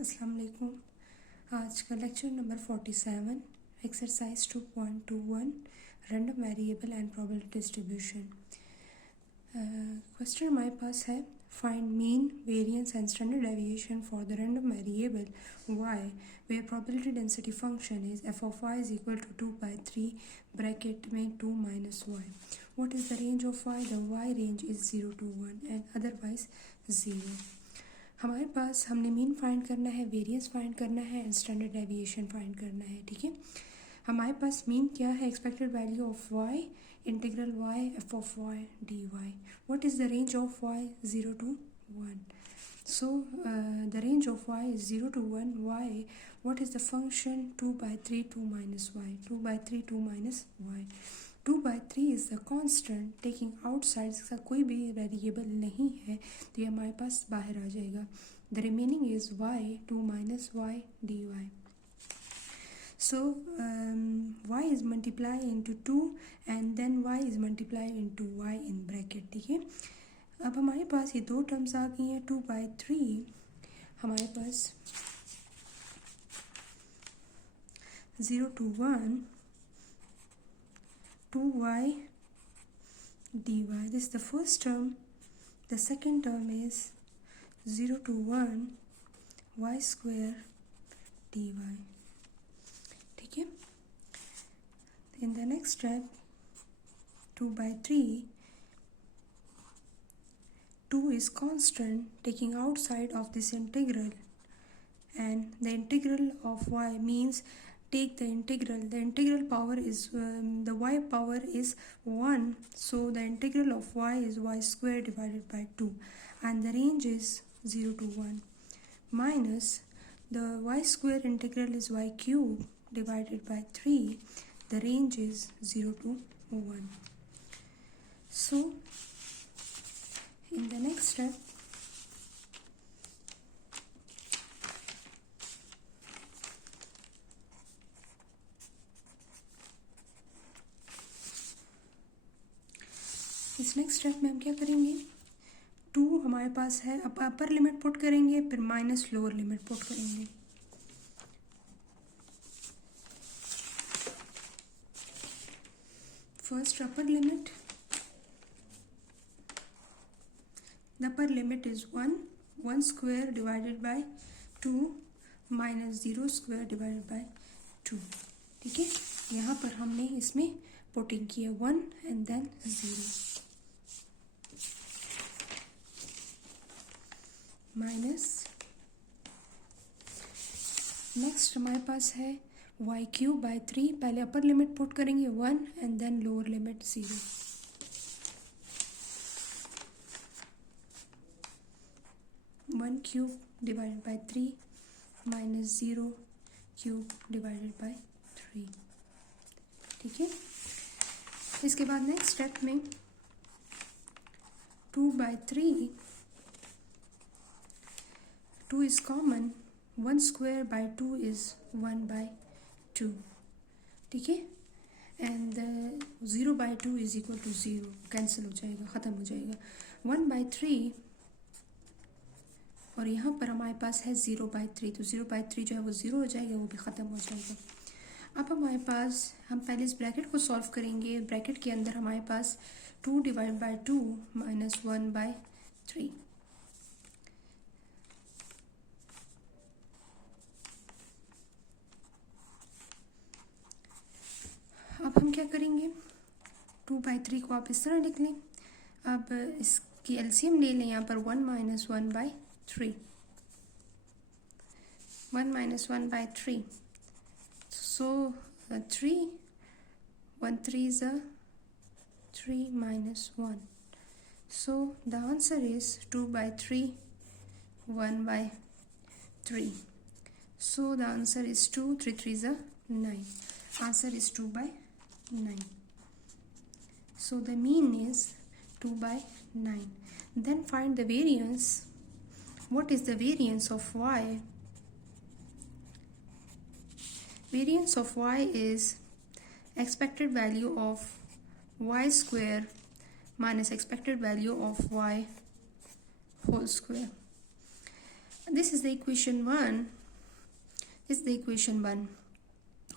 अस्सलाम वालेकुम। आज का लेक्चर नंबर 47 एक्सरसाइज 2.21 random variable and probability distribution. Question हमारे पास है find mean variance and standard deviation for the random variable y where probability density function is f of y is equal to 2/3 bracket में 2 minus y. What is the range of y? The y range is 0 to 1 and otherwise 0. हमारे पास हमने mean find करना है, variance find करना है and standard deviation find करना है। ठीक है, हमारे पास मीन क्या है? Expected value of y integral y f of y dy. What is the range of y? 0 to 1. So the range of y is 0 to 1. y, what is the function? 2/3 2 minus y. 2/3 2 minus y. 2/3 is the constant. Taking outside इसका कोई भी वेरिएबल नहीं है तो ये हमारे पास बाहर आ जाएगा. The remaining is y 2 minus y dy. So y is multiplied into 2 and then y is multiplied into y in bracket. ठीक है, अब हमारे पास ये दो टर्म्स आ गई हैं. 2/3 हमारे पास 0 to 1 2y dy. This is the first term. The second term is 0 to 1 y square dy. ठीक है, in the next step 2/3 2 is constant, taking outside of this integral, and the integral of y means take the integral power is the y power is 1, so the integral of y is y square divided by 2 and the range is 0 to 1 minus the y square integral is y cube divided by 3. The range is 0 to 1. So in the next step इस next step में हम क्या करेंगे? 2 हमारे पास है, अब upper limit put करेंगे, फिर माइनस लोअर लिमिट पुट करेंगे. First upper limit, the upper limit is 1 square divided by 2 माइनस 0 स्क्वायर डिवाइडेड बाय 2. ठीक है, यहाँ पर हमने इसमें पुटिंग किया 1 एंड देन 0 माइनस. नेक्स्ट हमारे पास है y क्यूब बाय 3. पहले अपर लिमिट पुट करेंगे 1 and then lower limit 0. One cube divided by 3 minus 0 cube divided by 3. ठीक है, इसके बाद नेक्स्ट स्टेप में 2/3 2 is common. 1 square by 2 is 1/2. ठीक है, एंड 0/2 is equal to 0. कैंसिल हो जाएगा, ख़त्म हो जाएगा. 1/3 और यहाँ पर हमारे पास है 0/3, तो 0/3 जो है वो 0 हो जाएगा, वो भी ख़त्म हो जाएगा. अब हमारे पास, हम पहले इस ब्रैकेट को सॉल्व करेंगे. ब्रैकेट के अंदर हमारे पास 2 डिवाइड बाय 2 माइनस 1/3. अब हम क्या करेंगे? 2/3 को आप इस तरह लिख लें. अब इसकी एलसीएम ले लें. यहाँ पर 1 माइनस 1/3, 1 माइनस 1/3. So 3 1 3 is a 3 minus 1. So the answer is 2/3 1/3. So the answer is 2. 3 3 is a 9. Answer is 2/9. So the mean is 2/9. Then find the variance. What is the variance of y? Variance of y is expected value of y square minus expected value of y whole square. This is the equation 1. This is the equation 1.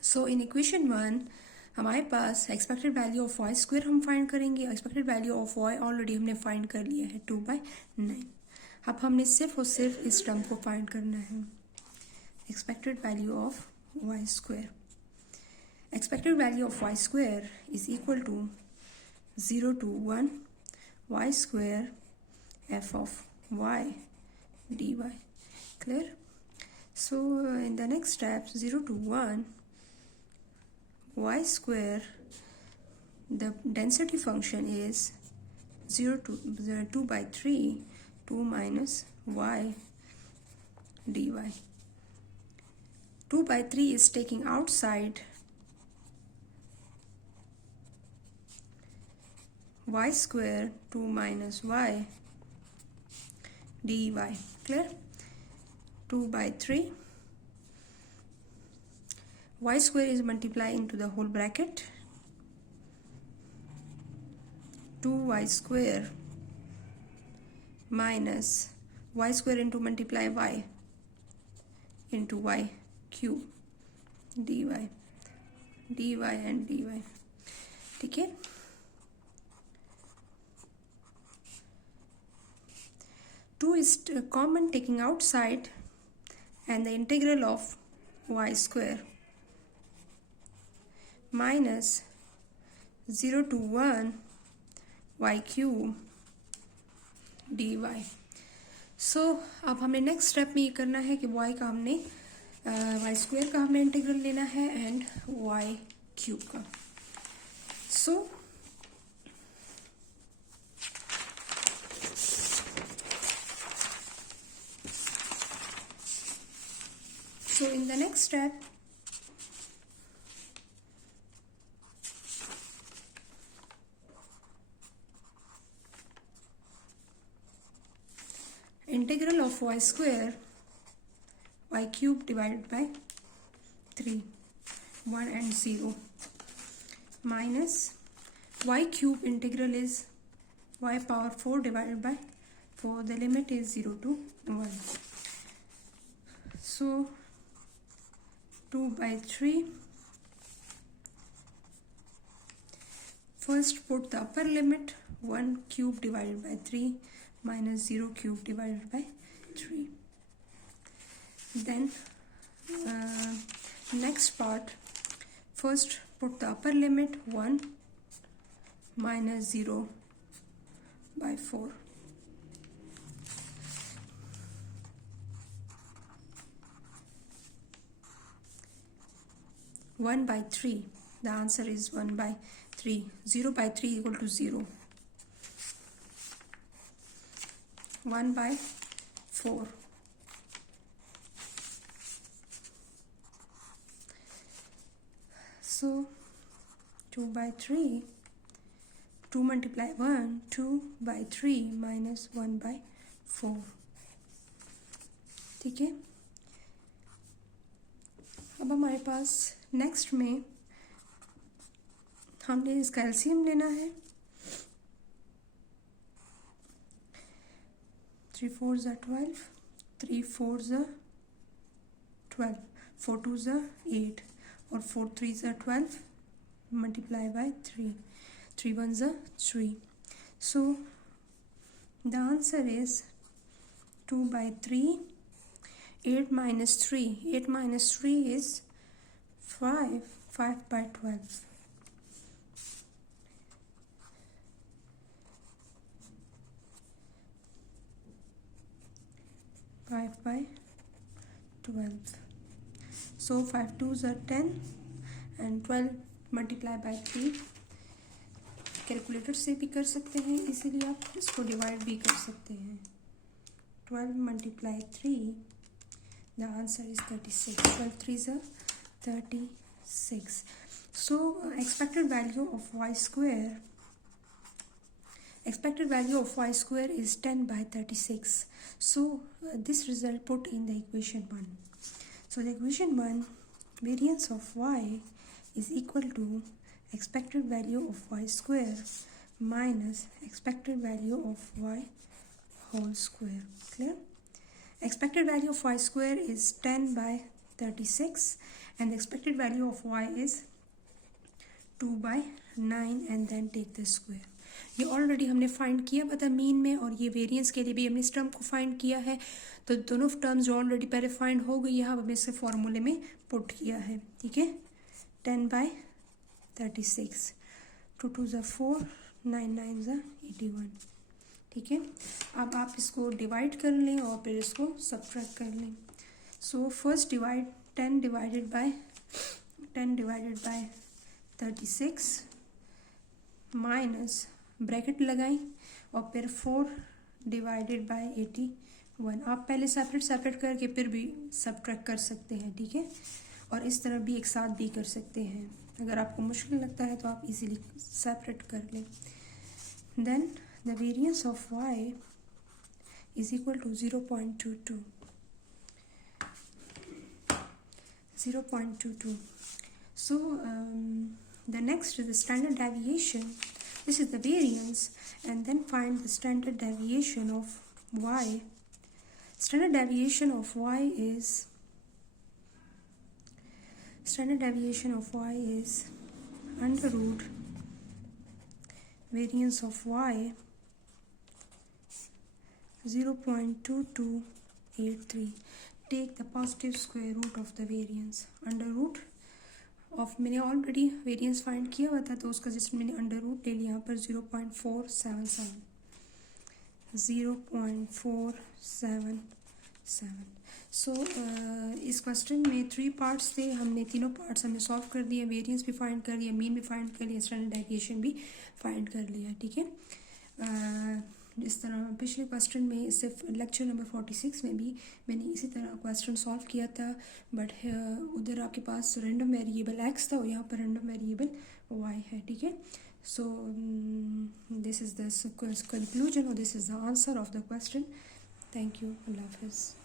So in equation 1 हमारे पास expected value of Y square हम find करेंगे. Expected value of y already हमने find कर लिया है 2/9. अब हमने सिर्फ और सिर्फ इस टर्म को फाइंड करना है. Expected value of Y square. Expected value of Y square is equal to 0 to 1 y square f of y dy. Clear? So in the next step, 0 to 1 y square, the density function is 0 to 2/3 2 minus y dy. 2/3 is taking outside, y square 2 minus y dy. Clear? 2/3. Y square is multiplied into the whole bracket. 2y square minus y square into multiply y into y cube dy and dy. ठीक है. 2 is common taking outside, and the integral of y square minus 0 to 1 y cube dy. So अब हमें next step में ये करना है कि y का हमने y स्क्वायर का हमें इंटीग्रल लेना है एंड y क्यूब का. So in the next step, integral of y square y cube divided by 3 1 and 0 minus y cube integral is y power 4 divided by 4. The limit is 0 to 1. So 2/3. First put the upper limit, 1 cube divided by 3 minus 0 cube divided by 3. Then next part, first put the upper limit, 1 minus 0 by 4. One by 3. The answer is 1/3. 0/3 equal to 0. 1/4. So 2/3. 2 multiply 1. 2/3 minus 1/4. ठीक है. अब हमारे पास नेक्स्ट में हमने इसका एलसीएम लेना है. 3 4s are 12, 3 4s are 12, 4 2s are 8 और 4 3s are 12 multiply by 3, 3 1s are 3. So the answer is 2/3. 8 minus 3. 8 minus 3 is 5. 5/12. 5/12. So 5 2s are 10 and 12 multiply by 3. कैलकुलेटर से भी कर सकते हैं, इसीलिए आप इसको डिवाइड भी कर सकते हैं. 12 multiply 3. The answer is 36. 12 3s are 36. So expected value of y square. Expected value of y square is 10/36. So this result put in the equation 1. So the equation 1, variance of y is equal to expected value of y square minus expected value of y whole square. Clear? expected value of y square is 10 by 36 and the expected value of y is 2 by 9 and then take the square. ये ऑलरेडी हमने फाइंड किया पता मीन में, और ये वेरिएंस के लिए भी हमने इस टर्म को फाइंड किया है, तो दोनों टर्म्स जो ऑलरेडी पहले फाइंड हो गई है हमने इसे फॉर्मूले में पुट किया है. ठीक है, 10 बाई 36, 2 2 ज़ा 4, 9 9 ज़ा 81. ठीक है, अब आप इसको डिवाइड कर लें और फिर इसको सब्ट्रैक्ट कर लें. So first divide 10 divided by 36 minus bracket लगाएं और फिर 4 डिवाइडेड बाय 81. आप पहले सेपरेट करके फिर भी सब्ट्रैक्ट कर सकते हैं. ठीक है, और इस तरह भी एक साथ भी कर सकते हैं. अगर आपको मुश्किल लगता है तो आप इजीली सेपरेट कर लें. Then the variance of y is equal to 0.22. 0.22. So the next is the standard deviation. This is the variance, and then find the standard deviation of y. Standard deviation of y is under root variance of y 0.2283. Take the positive square root of the variance. Under root of मैंने already variance find किया हुआ था, तो उसका जिसमें मैंने under root ले लिया यहाँ पर 0.477. सो इस क्वेश्चन में 3 पार्ट्स थे, हमने तीनों पार्ट्स हमने सॉल्व कर दिए. वेरिएंस भी फाइंड कर लिया, मीन भी फाइंड कर लिया, स्टैंडर्ड डेविएशन भी फाइंड कर लिया. ठीक है, जिस तरह पिछले क्वेश्चन में, इससे लेक्चर नंबर 46 में भी मैंने इसी तरह क्वेश्चन सॉल्व किया था, बट उधर आपके पास रैंडम वेरिएबल x था और यहाँ पर रैंडम वेरिएबल y है. ठीक है, so this is the conclusion और this is the answer of the question. Thank you. अल्लाह हाफिज़.